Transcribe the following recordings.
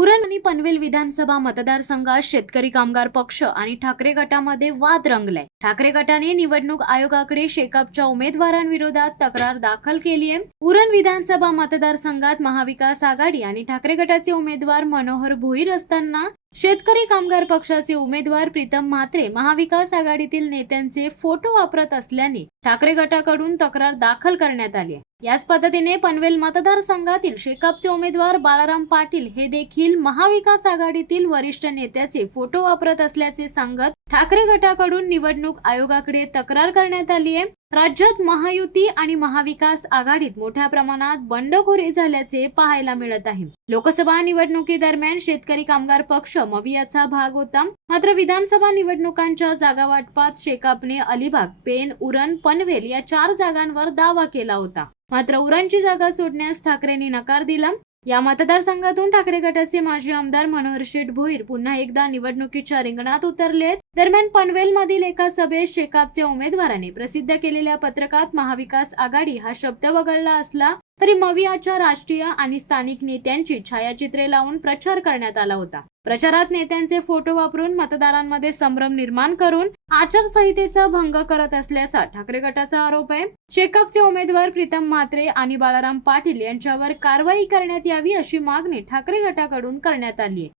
उरण आणि पनवेल विधानसभा मतदारसंघात शेतकरी कामगार पक्ष आणि ठाकरे गटामध्ये वाद रंगलाय। ठाकरे गटाने निवडणूक आयोगाकडे शेकापच्या उमेदवारांविरोधात तक्रार दाखल केली आहे। उरण विधानसभा मतदारसंघात महाविकास आघाडी आणि ठाकरे गटाचे उमेदवार मनोहर भोईर असताना शेतकरी कामगार पक्षाचे उमेदवार प्रीतम म्हात्रे महाविकास आघाडीतील नेत्यांचे फोटो वापरत असल्याने ठाकरे गटाकडून तक्रार दाखल करण्यात आली आहे। याच पद्धतीने पनवेल मतदारसंघातील शेकापचे उमेदवार बाळाराम पाटील हे देखील महाविकास आघाडीतील वरिष्ठ नेत्याचे फोटो वापरत असल्याचे सांगत ठाकरे गटाकडून निवडणूक आयोगाकडे तक्रार करण्यात आली आहे। राज्यात महायुती आणि महाविकास आघाडीत मोठ्या प्रमाणात बंडखोरी झाल्याचे पाहायला मिळत आहे। लोकसभा निवडणुकीदरम्यान शेतकरी कामगार पक्ष मवियाचा भाग होता, मात्र विधानसभा निवडणुकांच्या जागा वाटपात शेकापने अलिबाग, पेण, उरण, पनवेल या 4 जागांवर दावा केला होता, मात्र उरणची जागा सोडण्यास ठाकरेंनी नकार दिला। या मतदारसंघातून ठाकरे गटाचे माजी आमदार मनोहर शेठ भोईर पुन्हा एकदा निवडणुकीच्या रिंगणात उतरलेत। दरम्यान पनवेल मधील एका सभेत शेकापचे उमेदवाराने प्रसिद्ध केलेल्या पत्रकात महाविकास आघाडी हा शब्द वगळला असला तरी मवियाच्या राष्ट्रीय आणि स्थानिक नेत्यांची छायाचित्रे लावून प्रचार करण्यात आला होता। प्रचारात नेत्यांचे फोटो वापरून मतदारांमध्ये संभ्रम निर्माण करून आचारसंहितेचा भंग करत असल्याचा ठाकरे गटाचा आरोप आहे। शेकापचे उमेदवार प्रीतम म्हात्रे आणि बाळाराम पाटील यांच्यावर कारवाई करण्यात यावी अशी मागणी ठाकरे गटाकडून करण्यात आली आहे।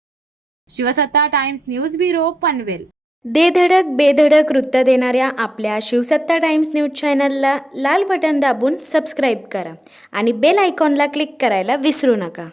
शिवसत्ता टाइम्स न्यूज ब्युरो, पनवेल। दे धडक बेधडक वृत्त देणाऱ्या आपल्या शिवसत्ता टाइम्स न्यूज चॅनलला लाल बटन दाबून सबस्क्राईब करा आणि बेल आयकॉनला क्लिक करायला विसरू नका।